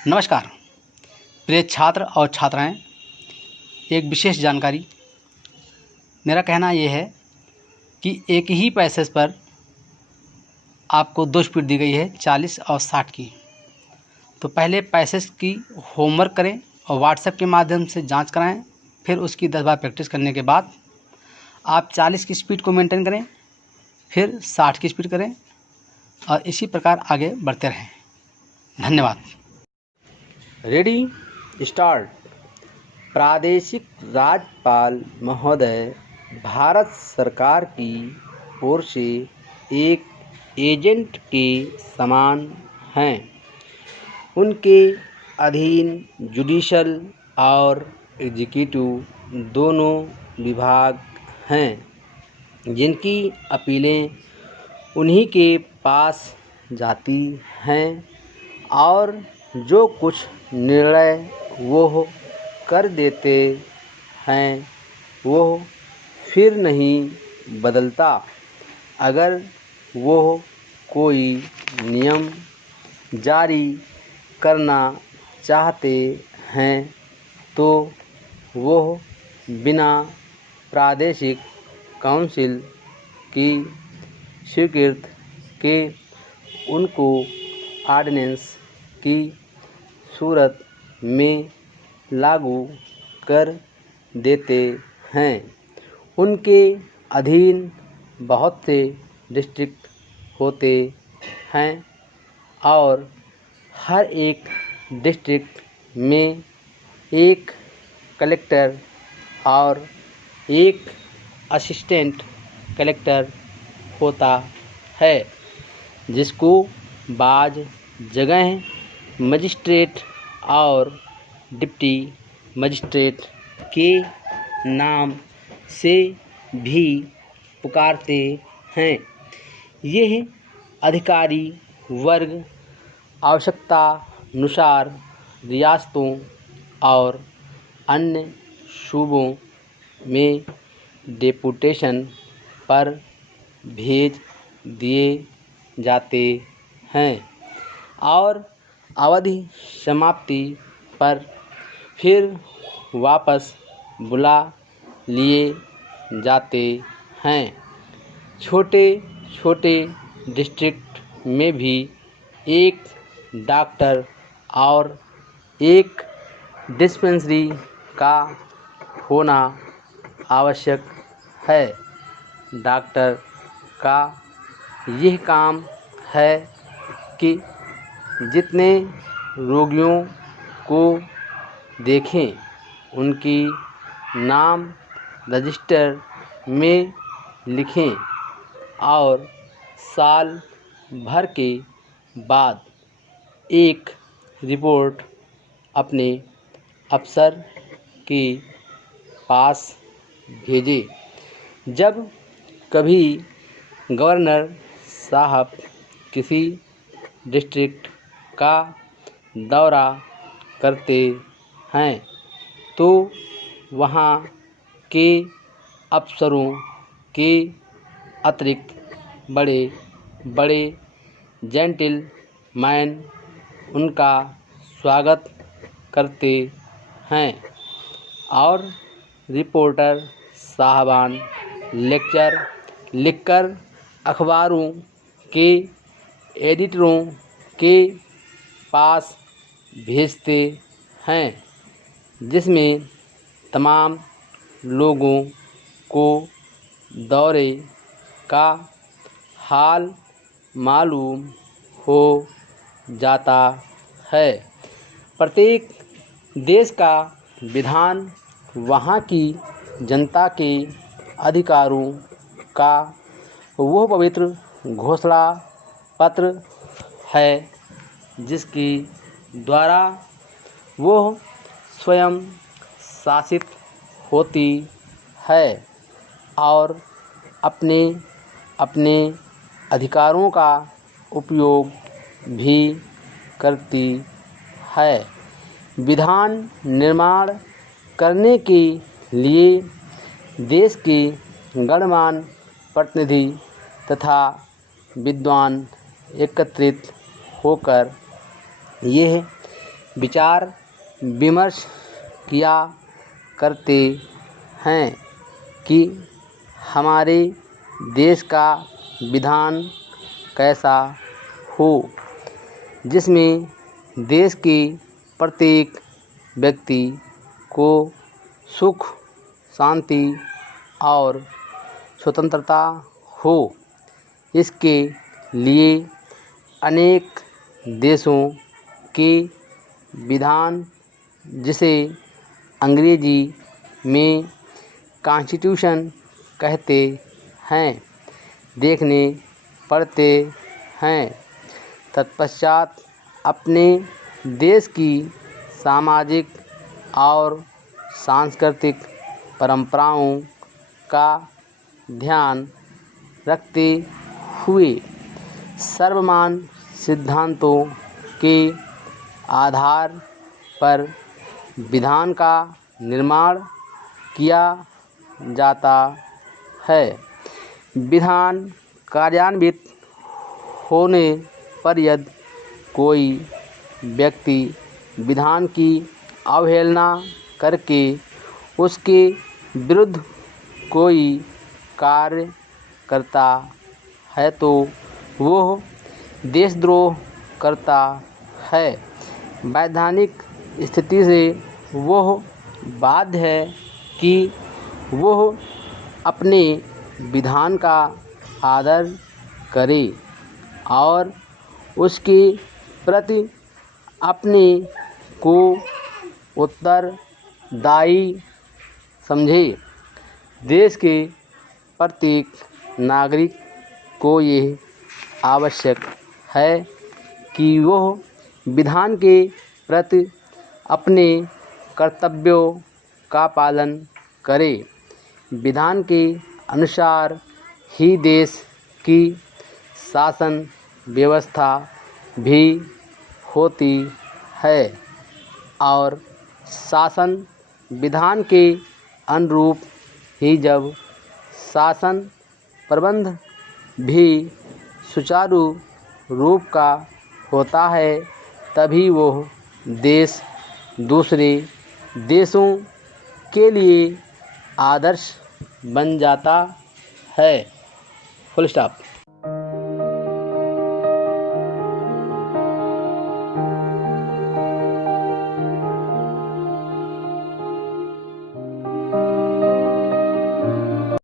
नमस्कार प्रिय छात्र और छात्राएं, एक विशेष जानकारी। मेरा कहना ये है कि एक ही पैसेज पर आपको 2 स्पीड दी गई है, 40 और 60 की। तो पहले पैसेज की होमवर्क करें और व्हाट्सएप के माध्यम से जांच कराएं। फिर उसकी 10 बार प्रैक्टिस करने के बाद आप 40 की स्पीड को मेंटेन करें, फिर 60 की स्पीड करें और इसी प्रकार आगे बढ़ते रहें। धन्यवाद। Ready start. प्रादेशिक राज्यपाल महोदय भारत सरकार की ओर से एक एजेंट के समान हैं। उनके अधीन जुडिशल और एग्जीक्यूटिव दोनों विभाग हैं, जिनकी अपीलें उन्हीं के पास जाती हैं और जो कुछ निर्णय वो कर देते हैं वो फिर नहीं बदलता। अगर वो कोई नियम जारी करना चाहते हैं तो वो बिना प्रादेशिक काउंसिल की स्वीकृति के उनको ऑर्डिनेंस की सूरत में लागू कर देते हैं। उनके अधीन बहुत से डिस्ट्रिक्ट होते हैं और हर एक डिस्ट्रिक्ट में एक कलेक्टर और एक असिस्टेंट कलेक्टर होता है, जिसको बाज़ जगह मजिस्ट्रेट और डिप्टी मजिस्ट्रेट के नाम से भी पुकारते हैं। यह अधिकारी वर्ग आवश्यकतानुसार रियासतों और अन्य सूबों में डेपुटेशन पर भेज दिए जाते हैं और अवधि समाप्ति पर फिर वापस बुला लिए जाते हैं। छोटे छोटे डिस्ट्रिक्ट में भी एक डॉक्टर और एक डिस्पेंसरी का होना आवश्यक है। डॉक्टर का यह काम है कि जितने रोगियों को देखें उनकी नाम रजिस्टर में लिखें और साल भर के बाद एक रिपोर्ट अपने अफसर के पास भेजें। जब कभी गवर्नर साहब किसी डिस्ट्रिक्ट का दौरा करते हैं तो वहाँ के अफसरों के अतिरिक्त बड़े बड़े जेंटलमैन उनका स्वागत करते हैं और रिपोर्टर साहबान लेक्चर लिखकर अखबारों के एडिटरों के पास भेजते हैं, जिसमें तमाम लोगों को दौरे का हाल मालूम हो जाता है। प्रत्येक देश का विधान वहाँ की जनता के अधिकारों का वो पवित्र घोषणा पत्र है जिसके द्वारा वो स्वयं शासित होती है और अपने अपने अधिकारों का उपयोग भी करती है। विधान निर्माण करने के लिए देश के गणमान्य प्रतिनिधि तथा विद्वान एकत्रित होकर यह विचार विमर्श किया करते हैं कि हमारे देश का विधान कैसा हो, जिसमें देश के प्रत्येक व्यक्ति को सुख, शांति और स्वतंत्रता हो। इसके लिए अनेक देशों के विधान, जिसे अंग्रेजी में कॉन्स्टिट्यूशन कहते हैं, देखने पड़ते हैं। तत्पश्चात अपने देश की सामाजिक और सांस्कृतिक परंपराओं का ध्यान रखते हुए सर्वमान्य सिद्धांतों के आधार पर विधान का निर्माण किया जाता है। विधान कार्यान्वित होने पर यदि कोई व्यक्ति विधान की अवहेलना करके उसके विरुद्ध कोई कार्य करता है तो वह देशद्रोह करता है। वैधानिक स्थिति से वह बाध्य है कि वह अपने विधान का आदर करे और उसके प्रति अपने को उत्तरदायी समझे। देश के प्रत्येक नागरिक को यह आवश्यक है कि वह विधान के प्रति अपने कर्तव्यों का पालन करे। विधान के अनुसार ही देश की शासन व्यवस्था भी होती है और शासन विधान के अनुरूप ही जब शासन प्रबंध भी सुचारू रूप का होता है तभी वह देश दूसरे देशों के लिए आदर्श बन जाता है। Full stop.